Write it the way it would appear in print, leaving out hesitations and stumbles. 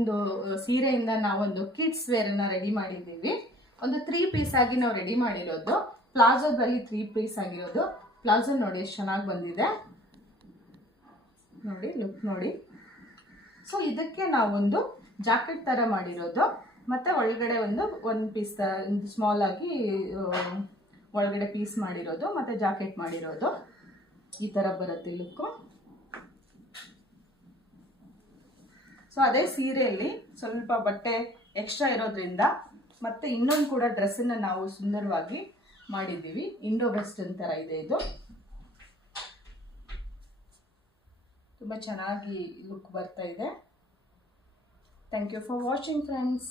ಒಂದು ಸೀರೆಯಿಂದ ನಾವೊಂದು kids ವೇರನ್ನು ready ಮಾಡಿದ್ದೀವಿ. ಒಂದು 3 ಪೀಸ್ ಆಗಿ ನಾವು ರೆಡಿ ಮಾಡಿರೋದು. ಪ್ಲಾಜೋದಲ್ಲಿ 3 ಪೀಸ್ ಆಗಿರೋದು. ಪ್ಲಾಜೋ ನೋಡಿ ಎಷ್ಟು ಚೆನ್ನಾಗಿ ಬಂದಿದೆ ನೋಡಿ, ಲುಕ್ ನೋಡಿ. ಸೊ ಇದಕ್ಕೆ ನಾವೊಂದು ಜಾಕೆಟ್ ಥರ ಮಾಡಿರೋದು, ಮತ್ತು ಒಳಗಡೆ ಒಂದು ಪೀಸ್ ಸ್ಮಾಲ್ ಆಗಿ ಒಳಗಡೆ ಪೀಸ್ ಮಾಡಿರೋದು, ಮತ್ತು ಜಾಕೆಟ್ ಮಾಡಿರೋದು. ಈ ಥರ ಬರುತ್ತೆ ಲುಕ್ಕು. ಸೊ ಅದೇ ಸೀರೆಯಲ್ಲಿ ಸ್ವಲ್ಪ ಬಟ್ಟೆ ಎಕ್ಸ್ಟ್ರಾ ಇರೋದ್ರಿಂದ ಮತ್ತು ಇನ್ನೊಂದು ಕೂಡ ಡ್ರೆಸ್ಸನ್ನು ನಾವು ಸುಂದರವಾಗಿ ಮಾಡಿದ್ದೀವಿ. ಇಂಡೋ ವೆಸ್ಟರ್ನ್ ಥರ ಇದೆ ಇದು. ತುಂಬ ಚೆನ್ನಾಗಿ ಲುಕ್ ಬರ್ತಾ ಇದೆ. Thank you for watching friends.